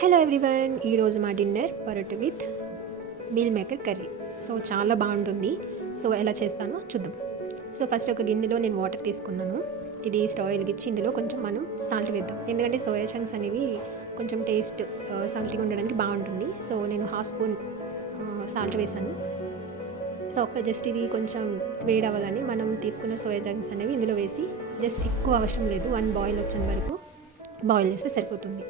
Hello everyone, ఈరోజు మా dinner parotta with meal maker curry. So చాలా బాగుంటుంది. సో ఎలా చేస్తానో చూద్దాం. సో ఫస్ట్ ఒక గిన్నెలో నేను వాటర్ తీసుకున్నాను. ఇది స్టవ్ వెలిగించి ఇందులో కొంచెం మనం సాల్ట్ వేద్దాం, ఎందుకంటే సోయా చంక్స్ అనేవి కొంచెం టేస్ట్ సాల్ట్గా ఉండడానికి బాగుంటుంది. సో నేను హాఫ్ స్పూన్ సాల్ట్ వేసాను. సో జస్ట్ ఇది కొంచెం వేడి అవ్వగానే మనం తీసుకున్న సోయా చంక్స్ అనేవి ఇందులో వేసి జస్ట్ ఎక్కువ అవసరం లేదు, 1 బాయిల్ వచ్చేంత వరకు బాయిల్ చేస్తే సరిపోతుంది.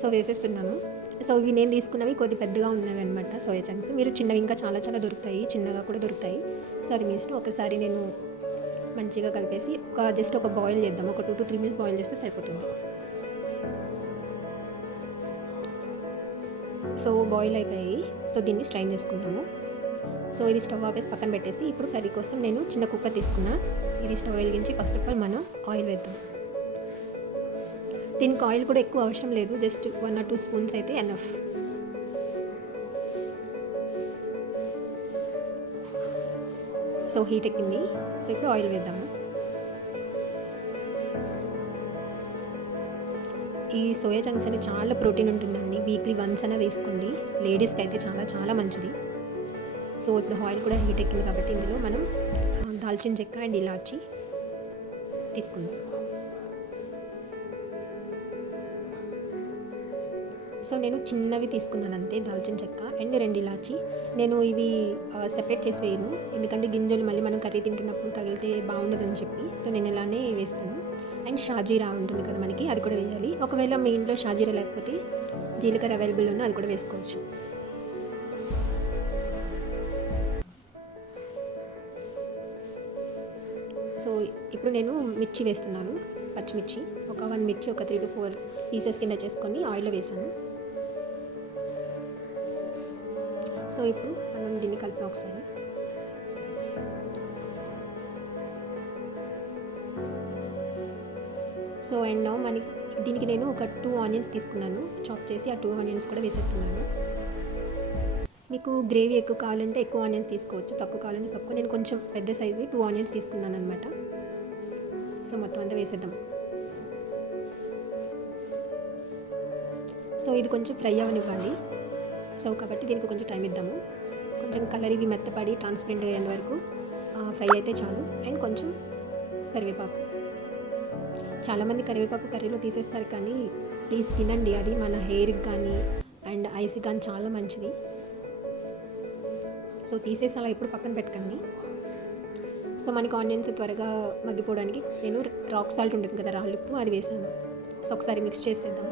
సో వేసేస్తున్నాను. సో ఇవి నేను తీసుకున్నవి కొద్ది పెద్దగా ఉన్నవి అనమాట సోయా చంక్స్. మీరు చిన్నవి ఇంకా చాలా చాలా దొరుకుతాయి, చిన్నగా కూడా దొరుకుతాయి. సో అది మీ ఇష్టం. ఒకసారి నేను మంచిగా కలిపేసి జస్ట్ ఒక బాయిల్ చేద్దాం. ఒక 2 to 3 minutes బాయిల్ చేస్తే సరిపోతుంది. సో బాయిల్ అయిపోయాయి. సో దీన్ని స్ట్రైన్ చేసుకుందాము. సో ఇది స్టవ్ ఆపేసి పక్కన పెట్టేసి ఇప్పుడు కర్రీ కోసం నేను చిన్న కుక్కర్ తీసుకున్నా. ఇది స్టవ్ వెలిగించి ఫస్ట్ ఆఫ్ ఆల్ మనం ఆయిల్ వేద్దాం. దీనికి ఆయిల్ కూడా ఎక్కువ అవసరం లేదు, జస్ట్ 1 or 2 స్పూన్స్ అయితే ఎనఫ్. సో హీట్ ఎక్కింది. సో ఇప్పుడు ఆయిల్ వేద్దాము. ఈ సోయా చంక్స్ అనేది చాలా ప్రోటీన్ ఉంటుందండి. వీక్లీ వన్స్ అనేది తీసుకోండి. లేడీస్కి అయితే చాలా చాలా మంచిది. సో ఇప్పుడు ఆయిల్ కూడా హీట్ ఎక్కింది కాబట్టి ఇందులో మనం దాల్చిన చెక్క అండ్ ఇలాచి తీసుకుందాం. సో నేను చిన్నవి తీసుకున్నాను అంతే, దాల్చిన చెక్క అండ్ 2 ఇలాచి. నేను ఇవి సెపరేట్ చేసి వేయను, ఎందుకంటే గింజలు మళ్ళీ మనం కర్రీ తింటున్నప్పుడు తగిలితే బాగుండదని చెప్పి. సో నేను ఇలానే వేస్తాను. అండ్ షాజీరా ఉంటుంది కదా మనకి, అది కూడా వేయాలి. ఒకవేళ మీ ఇంట్లో షాజీరా లేకపోతే జీలకర్ర అవైలబుల్ ఉన్న అది కూడా వేసుకోవచ్చు. సో ఇప్పుడు నేను మిర్చి వేస్తున్నాను, పచ్చిమిర్చి. ఒక 1 మిర్చి ఒక 3 to 4 పీసెస్ కింద చేసుకొని ఆయిల్లో వేసాను. సో ఇప్పుడు మనం దీన్ని కలిపి ఒకసారి. సో అండ్ నౌ దీనికి నేను ఒక 2 ఆనియన్స్ తీసుకున్నాను, చాప్ చేసి ఆ 2 ఆనియన్స్ కూడా వేసేస్తున్నాను. మీకు గ్రేవీ ఎక్కువ కావాలంటే ఎక్కువ ఆనియన్స్ తీసుకోవచ్చు, తక్కువ కావాలంటే తక్కువ. నేను కొంచెం పెద్ద సైజు 2 ఆనియన్స్ తీసుకున్నాను అనమాట. సో మొత్తం అంతా వేసేద్దాం. సో ఇది కొంచెం ఫ్రై అవ్వనివ్వాలి. సో కాబట్టి దీనికి కొంచెం టైం ఇద్దాము. కొంచెం కలర్ ఇవి మెత్తపడి ట్రాన్స్పరెంట్ అయ్యేంత వరకు ఫ్రై అయితే చాలు. అండ్ కొంచెం కరివేపాకు. చాలామంది కరివేపాకు కర్రీలో తీసేస్తారు, కానీ ప్లీజ్ తినండి, అది మన హెయిర్కి కానీ అండ్ ఐస్కి కానీ చాలా మంచిది. సో తీసేసి అలా ఎప్పుడు పక్కన పెట్టకండి. సో మనకి ఆనియన్స్ త్వరగా మగ్గిపోవడానికి నేను రాక్ సాల్ట్ ఉంటుంది కదా, రాళ్ళుప్పు, అది వేసాను. సో ఒకసారి మిక్స్ చేసేద్దాం.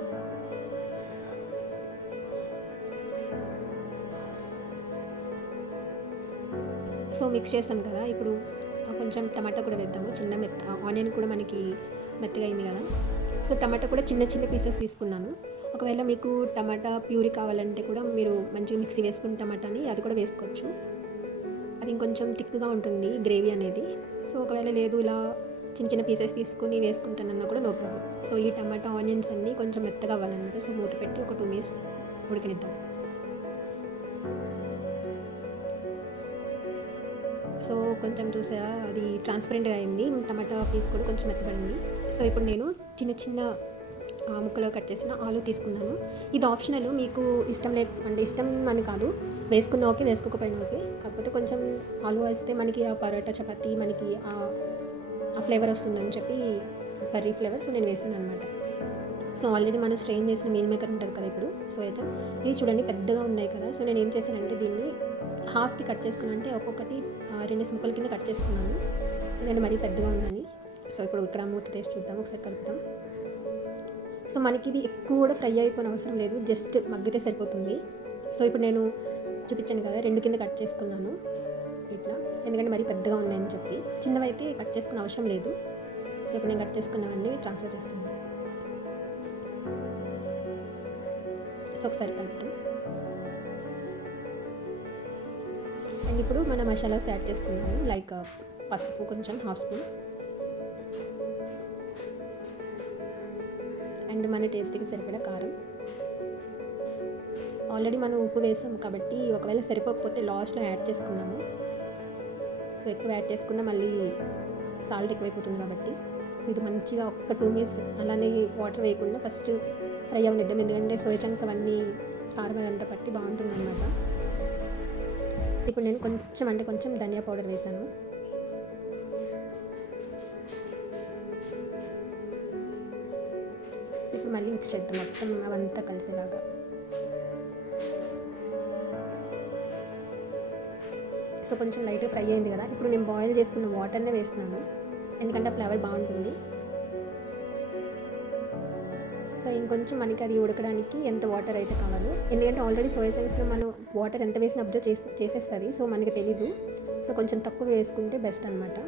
సో మిక్స్ చేసాం కదా, ఇప్పుడు కొంచెం టమాటా కూడా వేద్దాము. ఆనియన్ కూడా మనకి మెత్తగా అయింది కదా. సో టమాటా కూడా చిన్న చిన్న పీసెస్ తీసుకున్నాను. ఒకవేళ మీకు టమాటా ప్యూరీ కావాలంటే కూడా మీరు మంచిగా మిక్సీ వేసుకుని టమాటాని అది కూడా వేసుకోవచ్చు. అది ఇంకొంచెం థిక్గా ఉంటుంది గ్రేవీ అనేది. సో ఒకవేళ లేదు ఇలా చిన్న చిన్న పీసెస్ తీసుకుని వేసుకుంటానన్నా కూడా నో ప్రాబ్లం. సో ఈ టమాటా ఆనియన్స్ అన్నీ కొంచెం మెత్తగా అవ్వాలన్నమాట. సో మూత పెట్టి ఒక 2 minutes ఉడికనిద్దాం. సో కొంచెం చూసారా, అది ట్రాన్స్పరెంట్గా అయింది. టమాటా పీస్ కూడా కొంచెం మెత్తబడింది. సో ఇప్పుడు నేను చిన్న చిన్న ముక్కలో కట్ చేసిన ఆలు తీసుకున్నాను. ఇది ఆప్షనల్, మీకు ఇష్టం అంటే ఇష్టం అని కాదు, వేసుకున్న ఓకే, వేసుకోకపోయినా ఓకే. కాకపోతే కొంచెం ఆలు వేస్తే మనకి ఆ పరోటా చపాతీ మనకి ఆ ఫ్లేవర్ వస్తుందని చెప్పి, కర్రీ ఫ్లేవర్. సో నేను వేసాను అనమాట. సో ఆల్రెడీ మనం స్ట్రెయిన్ చేసిన మీల్ మేకర్ ఉంటుంది కదా ఇప్పుడు సోయా చంక్స్, ఇవి చూడండి పెద్దగా ఉన్నాయి కదా. సో నేను ఏం చేశానంటే దీన్ని హాఫ్కి కట్ చేసుకున్నాను, అంటే ఒక్కొక్కటి 2 ముక్కల కింద కట్ చేసుకున్నాను, ఎందుకంటే మరీ పెద్దగా ఉందని. సో ఇప్పుడు ఇక్కడ మూత తీసి చూద్దాం, ఒకసారి కలుపుతాం. సో మనకి ఇది ఎక్కువ కూడా ఫ్రై అయిపోయిన అవసరం లేదు, జస్ట్ మగ్గితే సరిపోతుంది. సో ఇప్పుడు నేను చూపించాను కదా, 2 కింద కట్ చేసుకున్నాను ఇట్లా, ఎందుకంటే మరీ పెద్దగా ఉన్నాయని చెప్పి. చిన్నవైతే కట్ చేసుకునే అవసరం లేదు. సో ఇప్పుడు నేను కట్ చేసుకున్నవన్నీ ట్రాన్స్ఫర్ చేస్తున్నాను. సో ఒకసారి కలుపుతాం. అండ్ ఇప్పుడు మన మసాలాస్ యాడ్ చేసుకున్నాము, లైక్ పసుపు కొంచెం 1/2 స్పూన్, అండ్ మన టేస్ట్కి సరిపడా కారం. ఆల్రెడీ మనం ఉప్పు వేసాం కాబట్టి ఒకవేళ సరిపోకపోతే లాస్ట్లో యాడ్ చేసుకున్నాము. సో ఎక్కువ యాడ్ చేసుకున్నా మళ్ళీ సాల్ట్ ఎక్కువైపోతుంది కాబట్టి. సో ఇది మంచిగా ఒక 2 minutes అలానే వాటర్ వేయకుండా ఫస్ట్ ఫ్రై అవనిద్దాం, ఎందుకంటే సోయా చంక్స్ అవన్నీ కారం అదంతా పట్టి బాగుంటుంది అన్నమాట. సో ఇప్పుడు నేను కొంచెం ధనియా పౌడర్ వేసాను. సో ఇప్పుడు మళ్ళీ మిక్స్ చేద్దాం మొత్తం అవంతా కలిసేలాగా. సో కొంచెం లైట్గా ఫ్రై అయింది కదా, ఇప్పుడు నేను బాయిల్ చేసుకున్న వాటర్నే వేస్తున్నాను, ఎందుకంటే ఆ ఫ్లేవర్ బాగుంటుంది. సో ఇంకొంచెం మనకి అది ఉడకడానికి ఎంత వాటర్ అయితే కావాలో, ఎందుకంటే ఆల్రెడీ సోయా చంక్స్లో మనం వాటర్ ఎంత వేసిన అబ్జర్వ్ చేసేస్తుంది, సో మనకి తెలీదు. సో కొంచెం తక్కువ వేసుకుంటే బెస్ట్ అనమాట.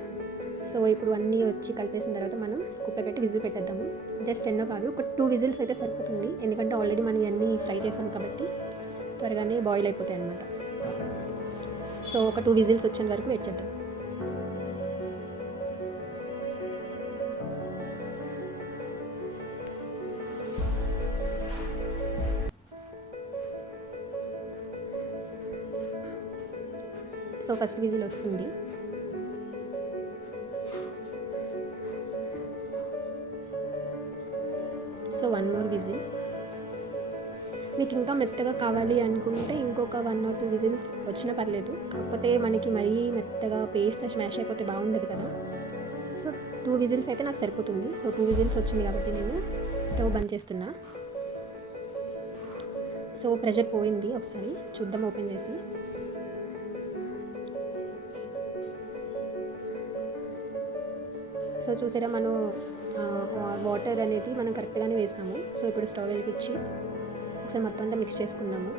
సో ఇప్పుడు అన్నీ వచ్చి కలిపేసిన తర్వాత మనం కుక్కర్ పెట్టి విజిల్ పెట్టేద్దాము. జస్ట్ ఎన్నో కాదు, ఒక 2 విజిల్స్ అయితే సరిపోతుంది, ఎందుకంటే ఆల్రెడీ మనం ఇవన్నీ ఫ్రై చేసాం కాబట్టి త్వరగానే బాయిల్ అయిపోతాయి అన్నమాట. సో ఒక 2 విజిల్స్ వచ్చేంత వరకు వెయిట్ చేద్దాం. సో ఫస్ట్ విజిల్ వచ్చింది. So 1 more whistle. మీకు ఇంకా మెత్తగా కావాలి అనుకుంటే ఇంకొక 1 or 2 విజిల్స్ వచ్చినా పర్లేదు, కాకపోతే మనకి మరీ మెత్తగా పేస్ట్ స్మాష్ అయిపోతే బాగుండదు కదా. సో 2 విజిల్స్ అయితే నాకు సరిపోతుంది. సో 2 విజిల్స్ వచ్చింది కాబట్టి నేను స్టవ్ బంద్ చేస్తున్నా. సో ప్రెషర్ పోయింది, ఒకసారి చూద్దాం ఓపెన్ చేసి. సో చూసారా, మనం వాటర్ అనేది మనం కరెక్ట్గానే వేసాము. సో ఇప్పుడు స్టవ్ వెలిగించి ఒకసారి మొత్తం అంతా మిక్స్ చేసుకుందాము.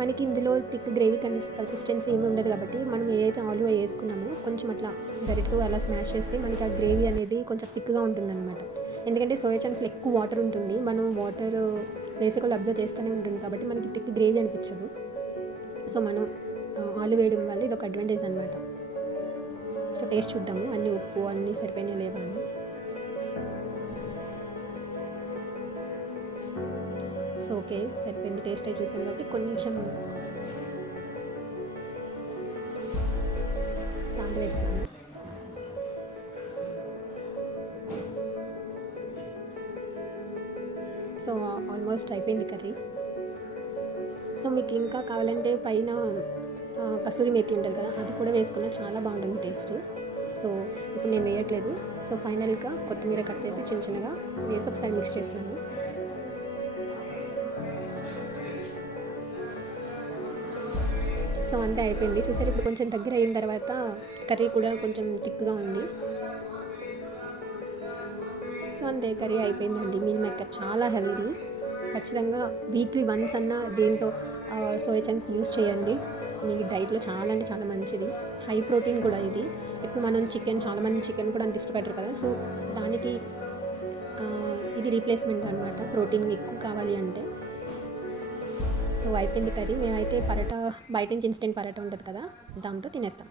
మనకి ఇందులో థిక్ గ్రేవీ కన్సిస్టెన్సీ ఏమి ఉండదు కాబట్టి మనం ఏదైతే ఆలు వేసుకున్నామో కొంచెం అట్లా గరిటతో అలా స్మాష్ చేస్తే మనకి ఆ గ్రేవీ అనేది కొంచెం థిక్గా ఉంటుందన్నమాట. ఎందుకంటే సోయా చంక్స్లో ఎక్కువ వాటర్ ఉంటుంది, మనం వాటర్ బేసికల్ అబ్జర్వ్ చేస్తూనే ఉంటుంది కాబట్టి మనకి థిక్ గ్రేవీ అనిపించదు. సో మనం ఆలు వేయడం వల్ల ఇది ఒక అడ్వాంటేజ్ అనమాట. సో టేస్ట్ చూద్దాము, అన్నీ ఉప్పు అన్నీ సరిపోయినా లేవా అని. సో ఓకే, సరిపోయింది. టేస్ట్ అయి చూసాను కాబట్టి కొంచెం సాల్ట్ వేస్తాను. సో ఆల్మోస్ట్ అయిపోయింది కర్రీ. సో మీకు ఇంకా కావాలంటే పైన కసూరి మేతి ఉంటుంది కదా, అది కూడా వేసుకున్నా చాలా బాగుంటుంది టేస్ట్. సో ఇప్పుడు నేను వేయట్లేదు. సో ఫైనల్గా కొత్తిమీర కట్ చేసి చిన్నగా వేసి ఒకసారి మిక్స్ చేస్తున్నాను. సో అంతే అయిపోయింది. చూసారు, ఇప్పుడు కొంచెం దగ్గర అయిన తర్వాత కర్రీ కూడా కొంచెం థిక్గా ఉంది. సో అంతే, కర్రీ అయిపోయిందండి. మీల్ మేకర్ చాలా హెల్దీ, ఖచ్చితంగా వీక్లీ వన్స్ అన్న దీంతో సోయా చంక్స్ యూస్ చేయండి. మీకు డైట్లో చాలా అంటే చాలా మంచిది, హై ప్రోటీన్ కూడా ఇది. ఇప్పుడు మనం చాలామంది చికెన్ కూడా అంత ఇష్టపడరు కదా, సో దానికి ఇది రీప్లేస్మెంట్ అనమాట, ప్రోటీన్ ఎక్కువ కావాలి అంటే. సో అయిపోయింది కర్రీ. మేమైతే పరోటా, బయట నుంచి ఇన్స్టెంట్ పరోటా ఉంటుంది కదా, దాంతో తినేస్తాం.